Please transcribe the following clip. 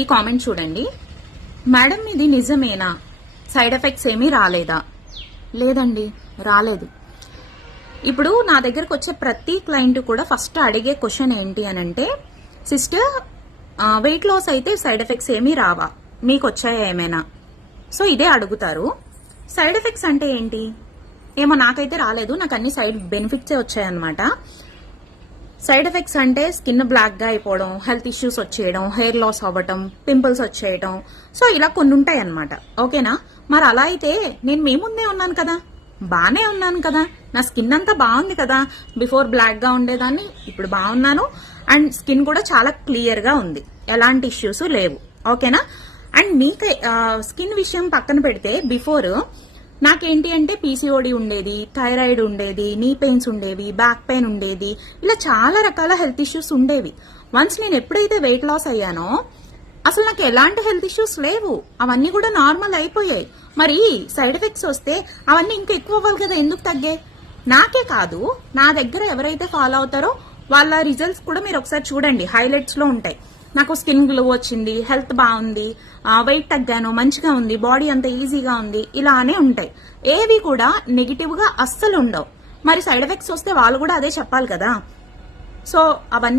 ఈ కామెంట్ చూడండి. మేడం ఇది నిజమేనా, సైడ్ ఎఫెక్ట్స్ ఏమీ రాలేదా? లేదండి, రాలేదు. ఇప్పుడు నా దగ్గరకు వచ్చే ప్రతి క్లయింట్ కూడా ఫస్ట్ అడిగే క్వశ్చన్ ఏంటి అని అంటే, సిస్టర్ వెయిట్ లాస్ అయితే సైడ్ ఎఫెక్ట్స్ ఏమీ రావా, మీకు వచ్చాయా ఏమైనా? సో ఇదే అడుగుతారు. సైడ్ ఎఫెక్ట్స్ అంటే ఏంటి? ఏమో నాకైతే రాలేదు, నాకు అన్ని సైడ్ బెనిఫిట్సే వచ్చాయన్నమాట. సైడ్ ఎఫెక్ట్స్ అంటే స్కిన్ బ్లాక్ గా అయిపోవడం, హెల్త్ ఇష్యూస్ వచ్చేయడం, హెయిర్ లాస్ అవ్వడం, పింపుల్స్ వచ్చేయడం, సో ఇలా కొన్ని ఉంటాయి అన్నమాట. ఓకేనా? మరి అలా అయితే నేను మీ ముందే ఉన్నాను కదా, బానే ఉన్నాను కదా, నా స్కిన్ అంతా బాగుంది కదా. బిఫోర్ బ్లాక్ గా ఉండేదాన్ని, ఇప్పుడు బాగున్నాను. అండ్ స్కిన్ కూడా చాలా క్లియర్ గా ఉంది, ఎలాంటి ఇష్యూస్ లేవు. ఓకేనా? అండ్ మీకు స్కిన్ విషయం పక్కన పెడితే, బిఫోర్ నాకేంటి అంటే పీసీఓడి ఉండేది, థైరాయిడ్ ఉండేది, నీ పెయిన్స్ ఉండేవి, బ్యాక్ పెయిన్ ఉండేది, ఇలా చాలా రకాల హెల్త్ ఇష్యూస్ ఉండేవి. వన్స్ నేను ఎప్పుడైతే వెయిట్ లాస్ అయ్యానో అసలు నాకు ఎలాంటి హెల్త్ ఇష్యూస్ లేవు, అవన్నీ కూడా నార్మల్ అయిపోయాయి. మరి సైడ్ ఎఫెక్ట్స్ వస్తే అవన్నీ ఇంకా ఎక్కువ అవ్వాలి కదా, ఎందుకు తగ్గాయి? నాకే కాదు, నా దగ్గర ఎవరైతే ఫాలో అవుతారో వాళ్ళ రిజల్ట్స్ కూడా మీరు ఒకసారి చూడండి, హైలైట్స్ లో ఉంటాయి. నాకు స్కిన్ గ్లో వచ్చింది, హెల్త్ బాగుంది, వెయిట్ తగ్గాను, మంచిగా ఉంది, బాడీ అంత ఈజీగా ఉంది, ఇలానే ఉంటాయి. ఏవి కూడా నెగిటివ్ గా అస్సలు ఉండవు. మరి సైడ్ ఎఫెక్ట్స్ వస్తే వాళ్ళు కూడా అదే చెప్పాలి కదా. సో అవన్నీ